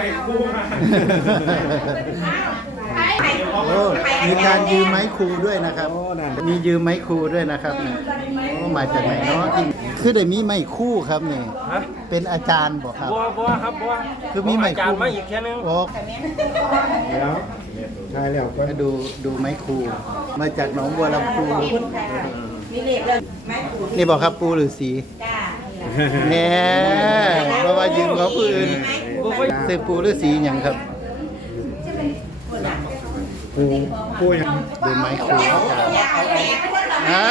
ไม่คู่มาโอ้มีการยืมไม้ครูด้วยนะครับ มียืมไม้ครูด้วยนะครับเนี่ยโอ้มาจากไหนเนาะที่คือได้มีไม้คู่ครับเนี่ยฮะเป็นอาจารย์บอกครับบัวบัวครับบัวคือมีไม้จาคู่นมาอีกแค่นึงโอ้แล้วใช่แล้วก็มาดูดูไม้ครูมาจากหนองบัวลำพูมีเหล็กเลยไม้ขูดนี่บอกครับปูหรือสีจ้าแน่เพราะว่ายืมเขาผู้อื่น ซื้อปูหรือสีอย่างครับ ปูปูอย่างดูไม้ครูอ่า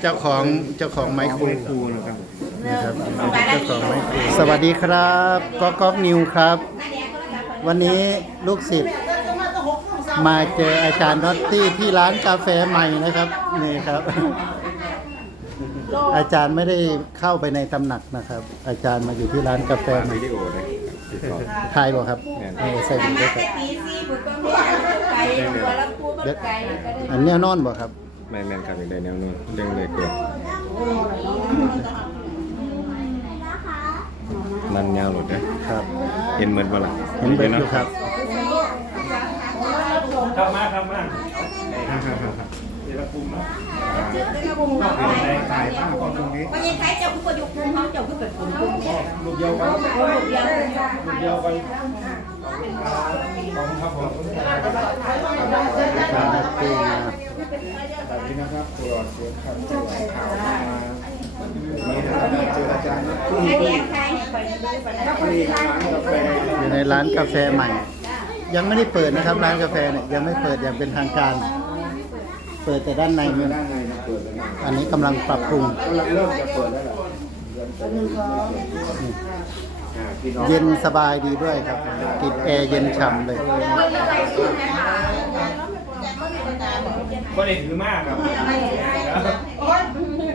เจ้าของเจ้าของไม้ครูปูนะครับนะครับเจ้าของไม้ครูสวัสดีครับก๊อกก๊อกนิวครับ วันนี้ลูกศิษย์มาเจออาจารย์น็อตตี้ที่ร้านกาแฟใหม่นะครับนี่ครับ อาจารย์ไม่ได้เข้าไปในตำหนักนะครับ อาจารย์มาอยู่ที่ร้านกาแฟใหม่วิดีโอเลยติดต่อทายบ่ครับเออใส่ถุงด้วยครับ ปีซี่บุกก็ไม่ไก่บัวแล้วพูดว่าไก่ก็ได้อันเนี้ยนอนบ่ครับ แมนแมนครับอยู่ในแนวนู้นเรื่องเลยเกิดมันยาวหลุดนะครับ เห็นเหมือนเปล่าเห็นเบิดอยู่ครับครับมา ครับมาถ่ายภาพตรงนี้วันนี้ใครเจ้าคือประยุกต์ภูมิเขาเจ้าคือเป็นภูมิภูมิเนี่ยลูกเดียวกันลูกเดียวลูกเดียวกันของครับผมอาจารตตี้มาแบบนี้นะครับตัวเสียงคำตัวข่าวมาเจออาจารย์นะที่ร้านกาแฟอยู่ในร้านกาแฟใหม่ ยังไม่ได้เปิดนะครับร้านกาแฟเนี่ยยังไม่เปิดอย่างเป็นทางการ เปิดแต่ด้านในมันด้านในนะเปิดแล้วนะอันนี้กำลังปรับปรุงกำลังเริ่มจะเปิดแล้วเหรออ่าพี่น้องเย็นสบายดีด้วยครับ ติดแอร์เย็นฉ่ำเลย ก็เลยถือมากครับ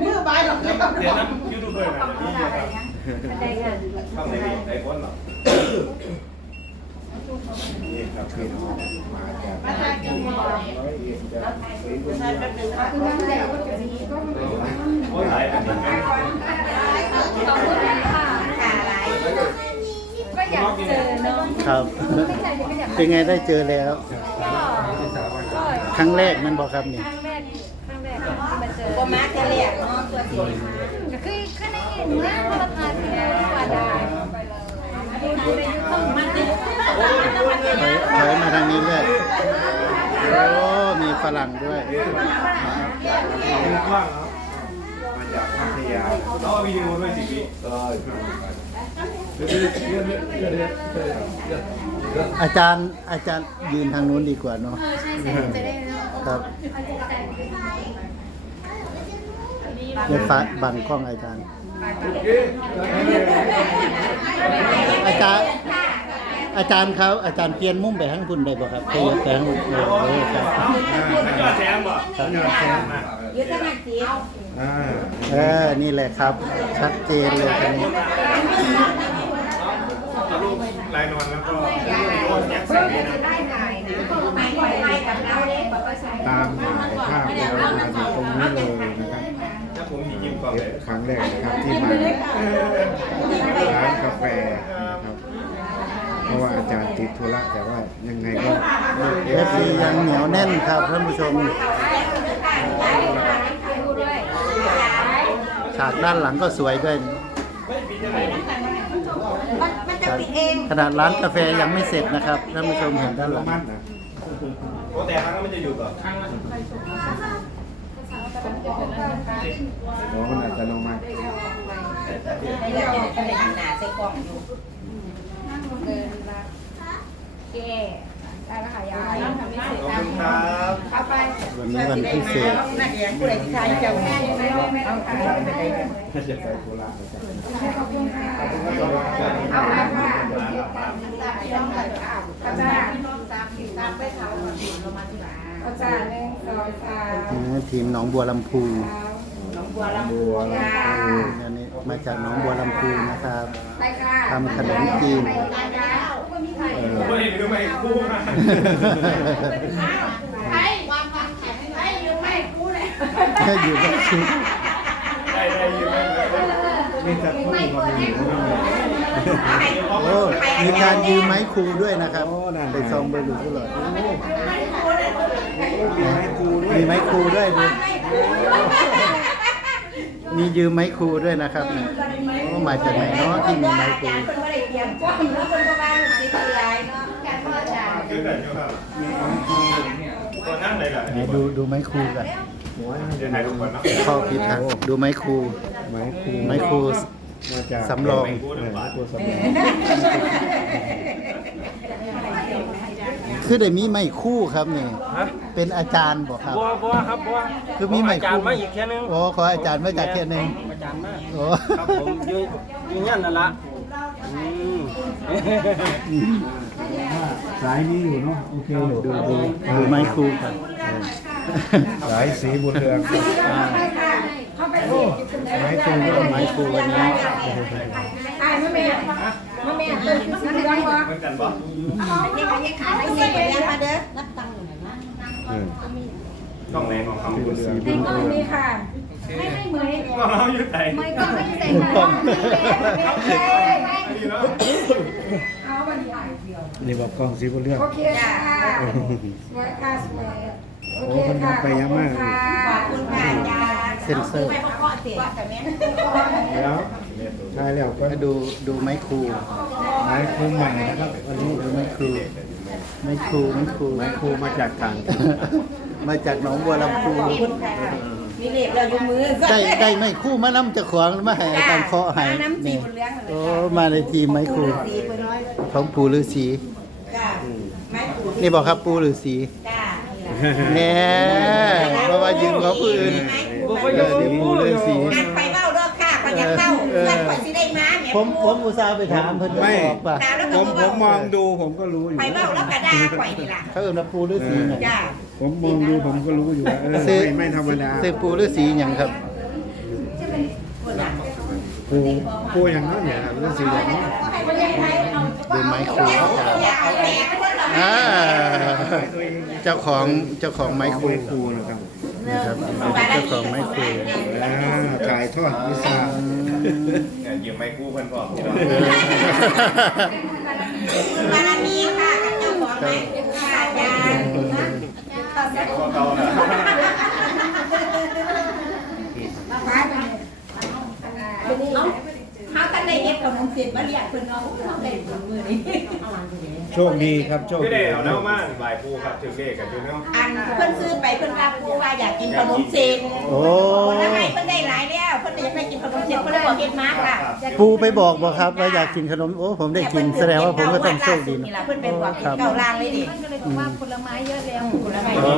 มือใบหรอกเดี๋ยวน้ำยูทูบเบอร์นะนี่ครับทำในนี้ไอโฟนหรอ นี่ครับพี่น้องมาจากร้อยเอ็ดจากศรีบุญเรืองโอ้ยหลายอันนี้ไงขาลายก็อยากเจอเนาะครับเป็นไงได้เจอแล้ว ครั้งแรกมันบอกครับเนี่ยครั้งแรกครั้งแรกที่มาเจอก็มาแค่แรกเนาะตัวสีก็คือแค่ได้เห็นหน้าโทรทัศน์ที่แล้วว่าได้ดูในยูทูบมันติดถอย ถอยมาทางนี้เลยโอ้มีฝรั่งด้วยกว้างเนาะมาจากพัทยาแล้ววิดีโอด้วยสิพี่อาจารย์อาจารย์ยืนทางนู้นดีกว่าเนาะเออใช่ใช่จะได้เนาะครับเอาใจใจในฟ้าบังกล้องอาจารย์ อาจารย์อาจารย์เขาอาจารย์เปลี่ยนมุมไปข้างคุณได้บ่ครับขยับไปข้างคุณเออเออครับมันยอดแสงบ่ยอดแสงมายุทธนาจีอ่าเออ นี่แหละครับ ชัดเจนเลยตรงนี้รูปลายนอนแล้วก็โอนแยกสีนะไม่ค่อยไปกับเราเลยบอกว่าใช่ตามถ่ายภาพเรามาอยู่ตรงนี้เลย ยิ้มก่อนเลยครั้งแรกนะครับที่มาร้านกาแฟนะครับเพราะว่าอาจารย์ติดธุระแต่ว่ายังไงก็เอฟซียังเหนียวแน่นครับท่านผู้ชมฉากด้านหลังก็สวยด้วยมันมันจะปิดเองขนาดร้านกาแฟยังไม่เสร็จนะครับท่านผู้ชมเห็นด้านหลังมั่นนะโอ้แต่ครั้งนั้นมันจะอยู่กับข้างนั้นโอ้มันอาจจะลงมา ในเราจะเป็นหนาใส่กล่องอยู่เดินรักแก้ได้แล้วค่ะยายทำไม่เสร็จขอบคุณครับเอาไปวันนี้วันพิเศษนักเรียนผู้ใดที่ทายเจ้าแม่ยังไม่เอาไม่เอาไม่เอาไปไหนกันถ้าจะไปธุระนะครับเอาไปค่ะอาจารย์อาจารย์หนึ่งสองสามนี่ทีมหนองบัวลำพูบัวลำพูอันนี้ มาจากหนองบัวลำพูนะครับไปค่ะทำขนมจีนไปแล้วเออ ไม่เห็นหรือไม่คู่มาใครวางวางแขนให้ใครยังไม่กู้เลยอยู่กับชุดได้ได้ยืมได้นี่จะพูดมาอยู่ตรงนี้โอ้มีการยืมไม้ครูด้วยนะครับโอ้นั่นไปซองเบอร์ลูกตลอดมีให้ครูด้วยมีไม้ครูด้วยดู มียืมไม้ครูด้วยนะครับเนี่ยโอ้มาจากไหนเนาะที่มีไม้ครูอาจารย์คนไม่ได้เตรียมกล้องแล้วคนก็ว่าสิบลายเนาะการพ่ออาจารย์ชื่อไหนอยู่ครับตัวนั่งเลยเหรอไหนดูดูไม้ครูกันเดี๋ยวถ่ายรูปก่อนเนาะ ข้อผิดทางดูไม้ครู ไม้ครูไม้ครู มาจากสำรองไม้ครูสำรองคือได้มีไม้คู่ครับนี่เป็นอาจารย์บอกครับ บัวบัวครับบัวคือมีไม้อาจารคู่ย์มาอีกแค่นึงโอ้ขออาจารย์มาจากเทียนหนึ่งอาจารย์มาโอ้ ครับผมอยืนยืนยันนั่นละอืม สายนี้อยู่เนาะโอเคอยู่ดูดูดูไม้ครูครับ สายสีบุญเรืองอ่าไม้ครูก็ไม้ครูวันนี้ไอ้แม่แม่แม่แม่ตื่นสิเรื่องบ่เหมือนกันปะยังยังขายไม่เสร็จยังมาเด้อรับตังค์อยู่ไหนะเออช่องไหนของเขาสีบุญเองกล้องนี้ค่ะไม่ไม่เหมือนก็เราอยู่ไหนไม่ก็ไม่ใส่กล้องนี่เนาะเอาวันนี้ถ่ายเดียวนี่บอกกล้องสีบุญเรืองโอเคค่ะสวยค่ะสวยโอโอ้เคคนค่ะทำไปเยอะมากเลยขอบคุณค่ะอาจารย์เซ็นเซอร์ไม่พอเสียแต่แม่แล้วใช่แล้วก็ก็ดูดูไม้ครูไม้ครูใหม่นะครับวันนี้ดูไม้ครูไม้ครูไม้ครูไม้ครูมาจากต่างมาจากหนองบัวลำพูมีเหล็กเราอยู่มือได้ได้ไม้ครูมานำจากขวางมาให้อาจารย์เคาะให้น้ำจีนี่บนเลี้ยงเลยโอ้มาในทีมไม้ครูสีเพิ่นน้อยของปู่ฤาษีจ้าไม้ปูนี่บอกครับปู่ฤาษีจ้าแน่เพราะว่ายืมของผู้อื่น บัวเออนี่ปู่ฤาษีอันไปเบ้าเด้อค่ะพยักเข้าเพื่อนข่อยสิได้มาแม่ผมผมอุตส่าห์ไปถามเพิ่นไม่บอกป่ะถามแล้วผก็มผมมเว้าองดูผมก็รู้อยู่ ไปเบ้าแล้วก็ด่าข่อยนี่ล่ะเขาเอื่นว่าปูฤาษีไงจ้าผมมองดูผมก็รู้อยู่ว่าเออซื้อไม่ไม่ธรรมดาซื้อปู่ฤาษีหยังครับครูครูอย่างนั้นเนี่ยฤาษีอย่างนั้นดูไม้ครูอาจารย์อย่าเอาแหลกคนละอ่าเจ้าของเจ้าของไม้ครู ปูนะครับ นะครับเจ้าของไม้ครูอ่าถ่ายทอดวิชาเนี่ยยืมไม้คู่เพื่อนพร้อมที่เราบารมีค่ะกับเจ้าของไม้ค่ะอาจารย์ของเขาน่ะเขากัน ได้เฮ็ดขนมเส้นมาเรียกเพิ่นเนาะเขาได้ถุงมือนี่โชคดีครับโชคพี่ดีเดเอาเน่ามากบายคู่ครับถึงเด็กกันอยู่เนาะอันเพิ่นซื้อไปเพิ่นว่าผู้ว่าอยากกินขนมเส้นโอ้แล้วให้เพิ่นได้หลายแล้วเพิ่นอยากได้กินขนมเส้นเพิ่นเลยบอกเฮ็ดมาค่ะปูไปบอกบอกครับว่าอยากกินขนมโอ้ผมได้กินแสดงว่าผมก็ต้องโชคดีนี่นะล่ะเพิ่นเป็นบอกกินเก่าล่างเลยดิมันก็เลยบอกว่าผลไม้เยอะแล้วผลไม้เยอะ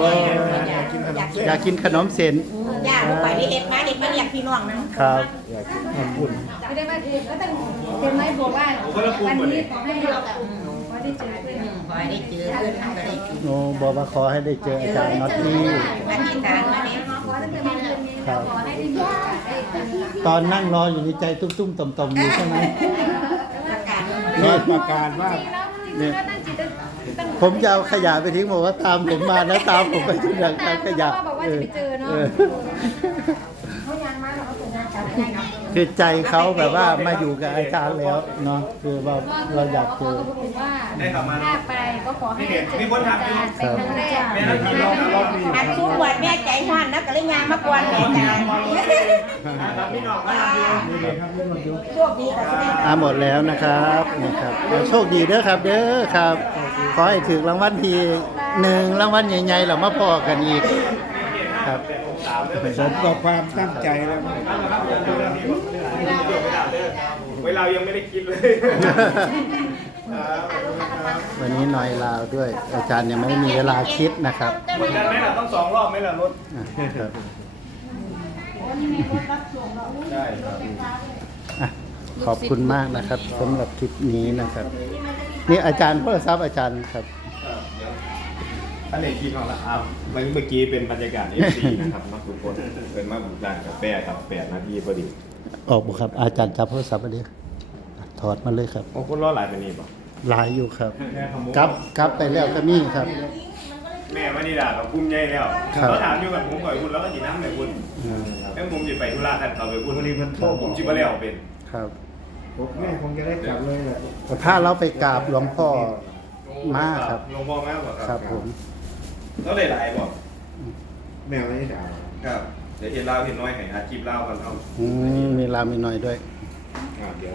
แยะอยากกินอยากกินอยากกินขนมเส้น ย่าลงไปได้เฮ็ดมาเฮ็ดมาเรียกพี่น้องนำครับอยากทำบุญไม่ได้ว่าเองก็ต้องเป็นไม้บอกว่าวันนี้ขอให้เราขอได้เจอเพื่อนขอให้ได้เจอเพิ่นก็ได้กินโอ้บอกว่าขอให้ได้เจออาจารย์น็อตตี้อธิษฐานมาเนี่ยขอตั้งแต่มาเดือนนี้ขอให้ได้มีโอกาสได้เจอตอนนั่งรออยู่ในใจตุ้มๆต่อมๆอยู่ใช่ไหมประกาศรอดประกาศว่าจริงแล้วจริงๆแล้วตั้งจิตตั้งผมจะเอาขยะไปทิ้งบอกว่าตามผมมานะตามผมไปทุกอย่างขยะบอกว่าจะไปเจอเนาะออ คือใจเขาแบบว่ามาอยู่กับอาจารย์แล้วเนาะคือว่าเราอยากเจอก็บอกว่าถ้าไปก็ขอให้เจออาจารย์เป็นครั้งแรกแม่นารอบรอบนี้อันสู้บวชแม่ใจฮ้อนนะก็เลยยางมากวนแม่จานครับพี่น้องมาทำอยู่โชคดีกับสุดอ่าหมดแล้วนะครับนี่ครับโชคดีเด้อครับ เด้อครับ ขอให้ถึงรางวัลทีหนึ่งรางวัลใหญ่ๆเรามาพอกันอีก ครับสมกับความตั้งใจแล้วเวลายังไม่ได้คิดเลยวันนี้หน่อยลาวด้วย อาจารย์ยังไม่มีเวลาคิดนะครับเหมือนกันไหมล่ะต้องสองรอบไหมล่ะรถอะครับใช่ครับอะขอบคุณมากนะครับสำหรับคลิปนี้นะครับ นี่อาจารย์โทรศัพท์อาจารย์ครับ ท่านเอกคิดของละอ้าวเมื่อกี้เป็นบรรยากาศเอฟซีนะครับมาทุกคนเป็นมาบุกร้านกาแฟกับแปดนาทีพอดีออกบุครับ อาจารย์จับโทรศัพท์มาดิถอดมาเลยครับโอ้คุณรอดหลายไปนี่ป่ะหลายอยู่ครับกลับกลับไปแล้วก็มีครับ แม่ไม่ได้ด่ากับกุ้มใหญ่แล้วครับเขาถามอยู่กับผมก่อยคุณแล้วก็จีน้ำไหนคุณอืมแล้วผมจะไปธุระกันเขาไปคุณวันนี้มันโทษผมจิบไปแล้วเป็นครับผมแม่คงจะได้กลับเลยแหละพาเราไปกราบหลวงพ่อมาครับหลวงพ่อมากเหรอคครัรับบผม แล้วได้หลายบอกแมวไม่ได้ด่าครับ เดี๋ยวเห็นเล่าเห็นน้อยให้อาชีพเล่ากันเอาอืมมีลามีน้อยด้วย อ่าเดี๋ยว